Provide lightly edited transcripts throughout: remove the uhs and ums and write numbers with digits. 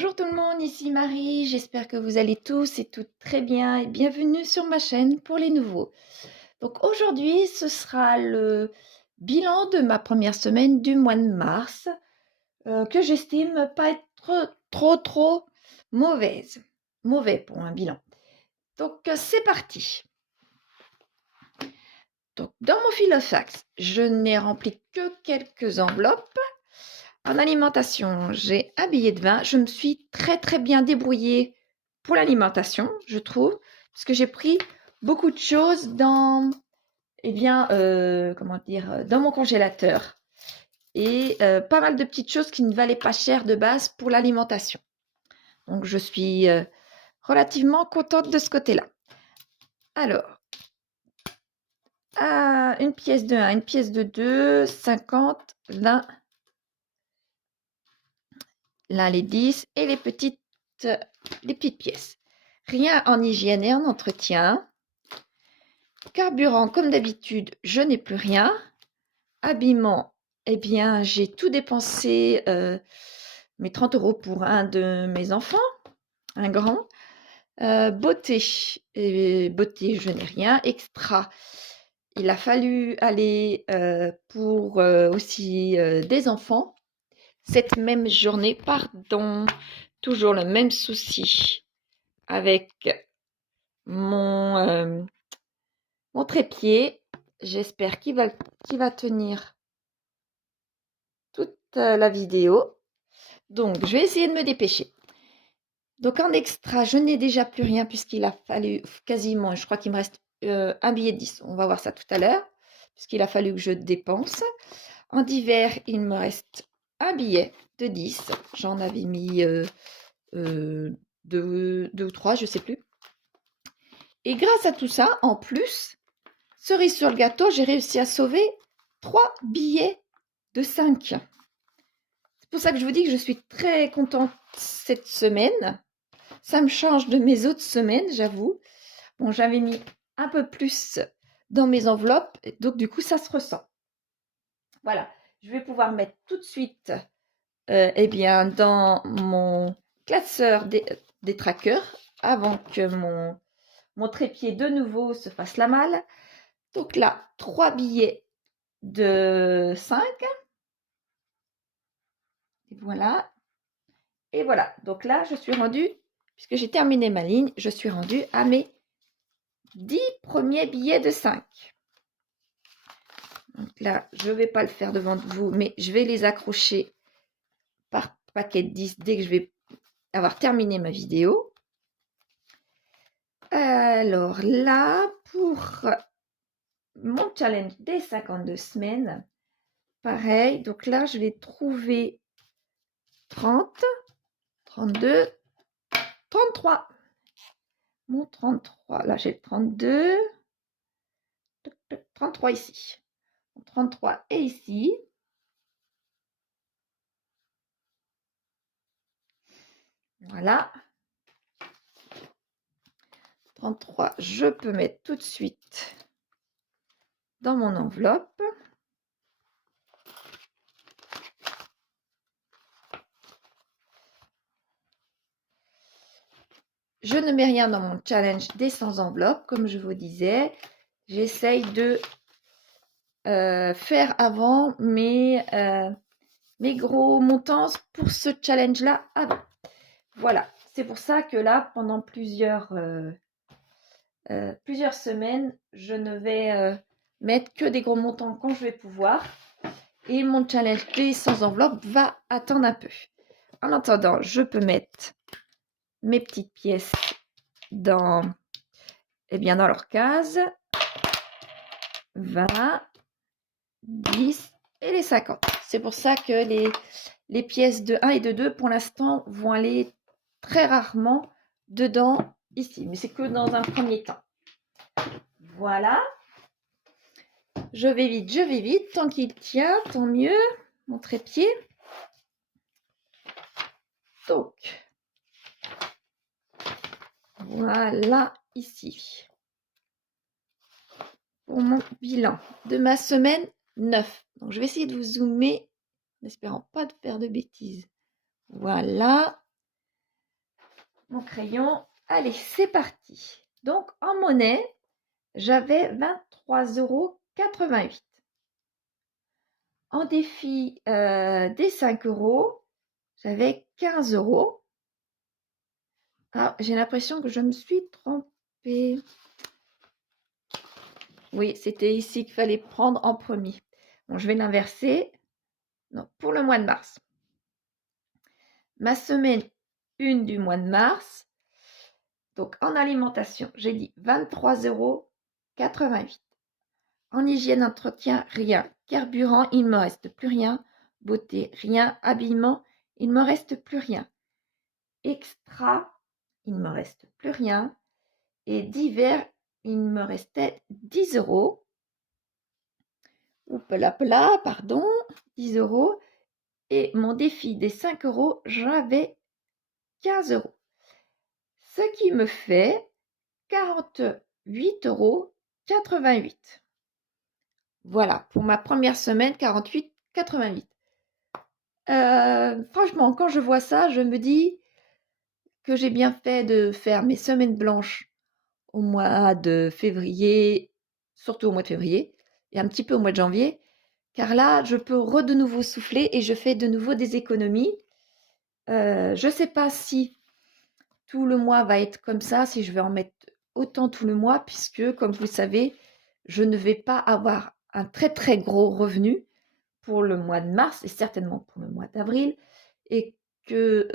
Bonjour tout le monde, ici Marie, j'espère que vous allez tous et toutes très bien et bienvenue sur ma chaîne pour les nouveaux. Donc aujourd'hui, ce sera le bilan de ma première semaine du mois de mars que j'estime pas être trop mauvais pour un bilan. Donc c'est parti. Donc dans mon filofax, je n'ai rempli que quelques enveloppes. En alimentation, j'ai un billet de vin. Je me suis très bien débrouillée pour l'alimentation, je trouve, parce que j'ai pris beaucoup de choses dans, dans mon congélateur et pas mal de petites choses qui ne valaient pas cher de base pour l'alimentation. Donc, je suis relativement contente de ce côté-là. Alors, une pièce de 1, une pièce de 2, 50, 20, là les 10 et les petites pièces. Rien en hygiène et en entretien. Carburant, comme d'habitude, je n'ai plus rien. Habillement, eh bien, j'ai tout dépensé, mes 30 € pour un de mes enfants, un grand. Beauté, je n'ai rien. Extra, il a fallu aller pour aussi des enfants. Cette même journée, pardon, toujours le même souci avec mon trépied. J'espère qu'il va tenir toute la vidéo. Donc, je vais essayer de me dépêcher. Donc, en extra, je n'ai déjà plus rien puisqu'il a fallu quasiment, je crois qu'il me reste un billet de 10. On va voir ça tout à l'heure, puisqu'il a fallu que je dépense. En divers, il me reste un billet de 10. J'en avais mis deux ou trois, je ne sais plus. Et grâce à tout ça, en plus, cerise sur le gâteau, j'ai réussi à sauver 3 billets de 5. C'est pour ça que je vous dis que je suis très contente cette semaine. Ça me change de mes autres semaines, j'avoue. Bon, j'avais mis un peu plus dans mes enveloppes, donc du coup, ça se ressent. Voilà, je vais pouvoir mettre tout de suite dans mon classeur des trackers avant que mon trépied de nouveau se fasse la malle. Donc là, 3 billets de 5. Et voilà. Et voilà. Donc là, je suis rendue, puisque j'ai terminé ma ligne, je suis rendue à mes 10 premiers billets de 5. Donc là, je ne vais pas le faire devant vous, mais je vais les accrocher par paquet de 10 dès que je vais avoir terminé ma vidéo. Alors là, pour mon challenge des 52 semaines, pareil. Donc là, je vais trouver 30, 32, 33. Mon 33, là j'ai le 32, 33 ici. 33 est ici. Voilà. 33, je peux mettre tout de suite dans mon enveloppe. Je ne mets rien dans mon challenge des 100 enveloppes, comme je vous disais. J'essaye de faire avant mes gros montants pour ce challenge-là avant. Voilà, c'est pour ça que là, pendant plusieurs semaines, je ne vais mettre que des gros montants quand je vais pouvoir. Et mon challenge des 100 enveloppes va attendre un peu. En attendant, je peux mettre mes petites pièces dans leur case. 20, 10 et les 50. C'est pour ça que les pièces de 1 et de 2, pour l'instant, vont aller très rarement dedans ici. Mais c'est que dans un premier temps. Voilà. Je vais vite. Tant qu'il tient, tant mieux. Mon trépied. Donc, voilà ici. Pour mon bilan de ma semaine 9. Donc, je vais essayer de vous zoomer en espérant pas de faire de bêtises. Voilà. mon crayon. Allez, c'est parti. Donc, en monnaie, j'avais 23,88 €. En défi des 5 €, j'avais 15 €. Ah, j'ai l'impression que je me suis trompée. Oui, c'était ici qu'il fallait prendre en premier. Bon, je vais l'inverser. Non, pour le mois de mars. Ma semaine 1 du mois de mars. Donc, en alimentation, j'ai dit 23,88 €. En hygiène, entretien, rien. Carburant, il ne me reste plus rien. Beauté, rien. Habillement, il ne me reste plus rien. Extra, il ne me reste plus rien. Et divers, il me restait 10 €. Oupla, pardon, 10 €. Et mon défi des 5 €, j'avais 15 €. Ce qui me fait 48,88 €. Voilà, pour ma première semaine, 48,88 €. Franchement, quand je vois ça, je me dis que j'ai bien fait de faire mes semaines blanches au mois de février, surtout au mois de février, et un petit peu au mois de janvier, car là, je peux de nouveau souffler et je fais de nouveau des économies. Je ne sais pas si tout le mois va être comme ça, si je vais en mettre autant tout le mois, puisque, comme vous le savez, je ne vais pas avoir un très très gros revenu pour le mois de mars et certainement pour le mois d'avril, et que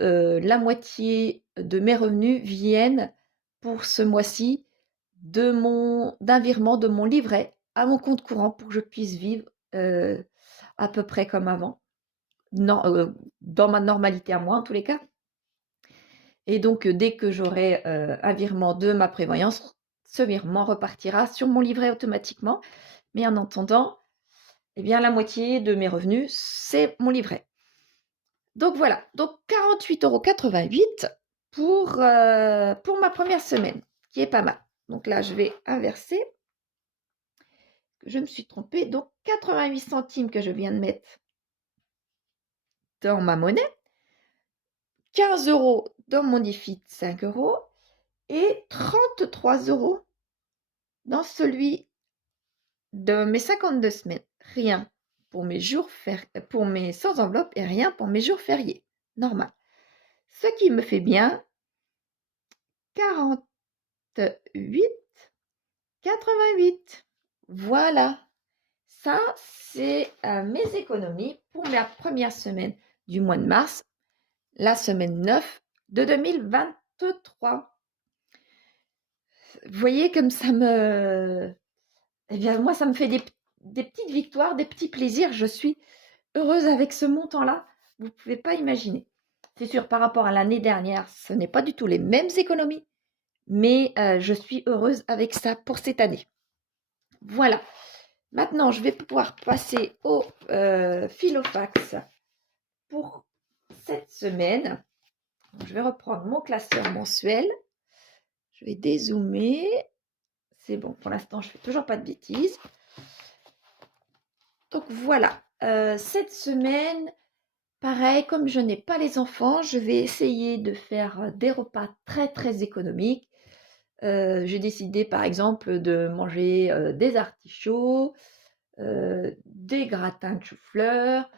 la moitié de mes revenus viennent pour ce mois-ci d'un virement de mon livret à mon compte courant pour que je puisse vivre à peu près comme avant, dans ma normalité à moi en tous les cas. Et donc, dès que j'aurai un virement de ma prévoyance, ce virement repartira sur mon livret automatiquement. Mais en attendant, eh bien, la moitié de mes revenus, c'est mon livret. Donc voilà, donc 48,88 € pour ma première semaine, qui est pas mal. Donc là, je vais inverser. Je me suis trompée. Donc 88 centimes que je viens de mettre dans ma monnaie, 15 € dans mon défi de 5 € et 33 € dans celui de mes 52 semaines. Rien pour mes jours pour mes sans enveloppe et rien pour mes jours fériés. Normal. Ce qui me fait bien 48,88 €. Voilà. Ça, c'est mes économies pour la première semaine du mois de mars, la semaine 9 de 2023. Vous voyez comme ça me... Eh bien, moi, ça me fait des petites victoires, des petits plaisirs. Je suis heureuse avec ce montant-là. Vous ne pouvez pas imaginer. C'est sûr, par rapport à l'année dernière, ce n'est pas du tout les mêmes économies, mais je suis heureuse avec ça pour cette année. Voilà. Maintenant, je vais pouvoir passer au Filofax pour cette semaine. Donc, je vais reprendre mon classeur mensuel. Je vais dézoomer. C'est bon, pour l'instant, je ne fais toujours pas de bêtises. Donc voilà, cette semaine, pareil, comme je n'ai pas les enfants, je vais essayer de faire des repas très très économiques. J'ai décidé par exemple de manger des artichauts, des gratins de chou-fleur,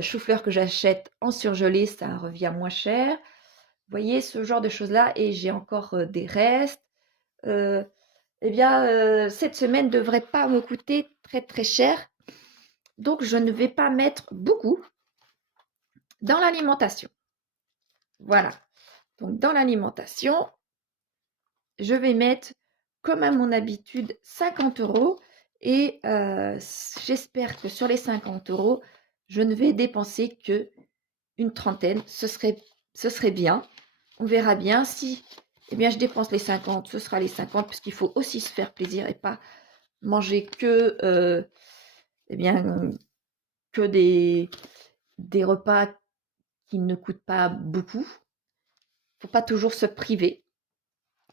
chou-fleur que j'achète en surgelé, ça revient moins cher. Vous voyez, ce genre de choses-là, et j'ai encore des restes. Eh bien, cette semaine ne devrait pas me coûter très très cher. Donc, je ne vais pas mettre beaucoup dans l'alimentation. Voilà. Donc, dans l'alimentation, je vais mettre, comme à mon habitude, 50 € et j'espère que sur les 50 €, je ne vais dépenser que une trentaine. Ce serait bien. On verra bien si eh bien, je dépense les 50, ce sera les 50, puisqu'il faut aussi se faire plaisir et pas manger que, eh bien, que des repas qui ne coûtent pas beaucoup. Il ne faut pas toujours se priver.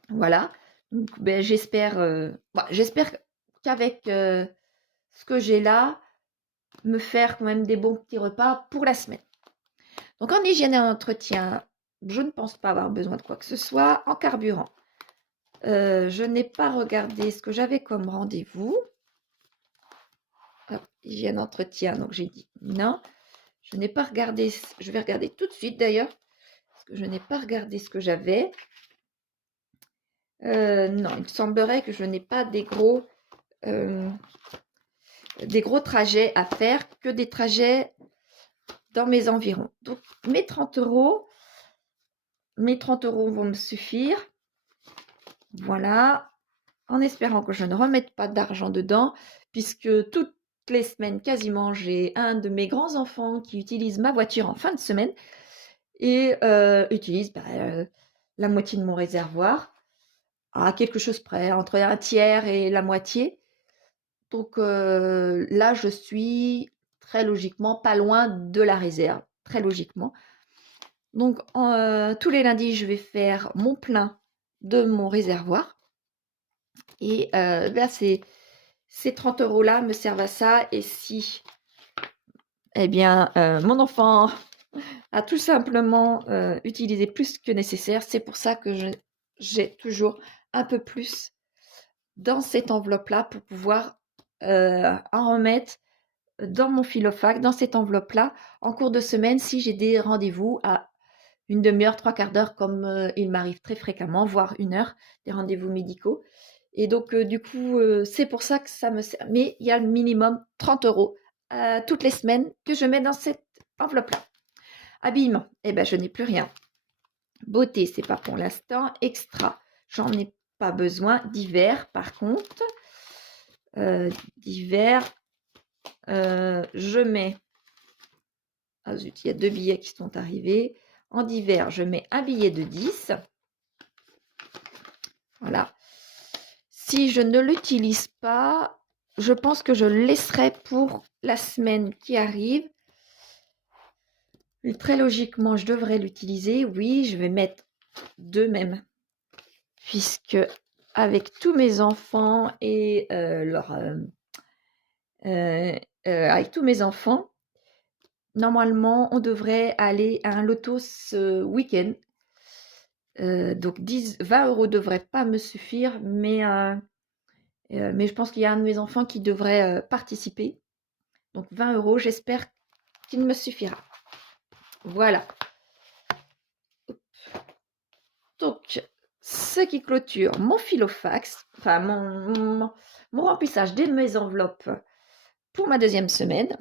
Voilà. Donc, ben, j'espère qu'avec ce que j'ai là, me faire quand même des bons petits repas pour la semaine. Donc, en hygiène et en entretien, je ne pense pas avoir besoin de quoi que ce soit en carburant. Je n'ai pas regardé ce que j'avais comme rendez-vous. Hop, hygiène d'entretien, donc j'ai dit non. Je n'ai pas regardé, je vais regarder tout de suite d'ailleurs, parce que je n'ai pas regardé ce que j'avais. Non, il semblerait que je n'ai pas des gros trajets à faire, que des trajets dans mes environs. Donc mes 30 euros vont me suffire. Voilà, en espérant que je ne remette pas d'argent dedans, puisque toutes les semaines quasiment, j'ai un de mes grands-enfants qui utilise ma voiture en fin de semaine et utilise la moitié de mon réservoir, à quelque chose près, entre un tiers et la moitié. Donc là, je suis très logiquement pas loin de la réserve, très logiquement. Donc tous les lundis, je vais faire mon plein de mon réservoir. Et ces 30 euros là me servent à ça. Et si mon enfant a tout simplement utilisé plus que nécessaire, c'est pour ça que j'ai toujours un peu plus dans cette enveloppe là pour pouvoir en remettre dans mon filofax, dans cette enveloppe là en cours de semaine, si j'ai des rendez-vous à une demi-heure, trois quarts d'heure, comme il m'arrive très fréquemment, voire une heure, des rendez-vous médicaux. Et donc, du coup, c'est pour ça que ça me sert. Mais il y a le minimum 30 euros toutes les semaines que je mets dans cette enveloppe-là. Habillement, je n'ai plus rien. Beauté, c'est pas pour l'instant. Extra, j'en ai pas besoin. D'hiver, par contre, d'hiver, je mets... Ah zut, il y a 2 billets qui sont arrivés. En d'hiver, je mets un billet de 10. Voilà. Si je ne l'utilise pas, je pense que je le laisserai pour la semaine qui arrive. Et très logiquement, je devrais l'utiliser. Oui, je vais mettre 2 même. Puisque avec tous mes enfants et avec tous mes enfants, normalement, on devrait aller à un loto ce week-end. Donc 20 euros ne devraient pas me suffire, mais je pense qu'il y a un de mes enfants qui devrait participer. Donc 20 euros, j'espère qu'il me suffira. Voilà. Donc, ce qui clôture mon filofax, enfin mon remplissage de mes enveloppes pour ma deuxième semaine.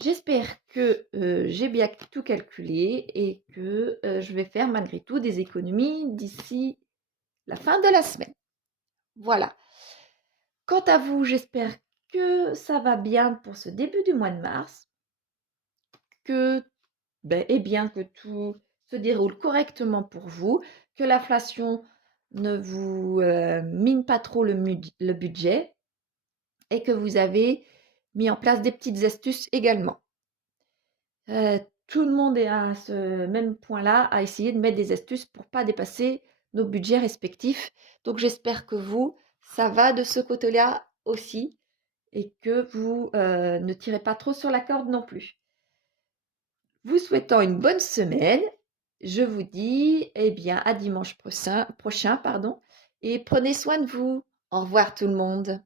J'espère que j'ai bien tout calculé et que je vais faire malgré tout des économies d'ici la fin de la semaine. Voilà. Quant à vous, j'espère que ça va bien pour ce début du mois de mars, que tout se déroule correctement pour vous, que l'inflation ne vous mine pas trop le budget et que vous avez mis en place des petites astuces également. Tout le monde est à ce même point-là, à essayer de mettre des astuces pour ne pas dépasser nos budgets respectifs. Donc j'espère que vous, ça va de ce côté-là aussi et que vous ne tirez pas trop sur la corde non plus. Vous souhaitant une bonne semaine, je vous dis à dimanche prochain, et prenez soin de vous. Au revoir tout le monde.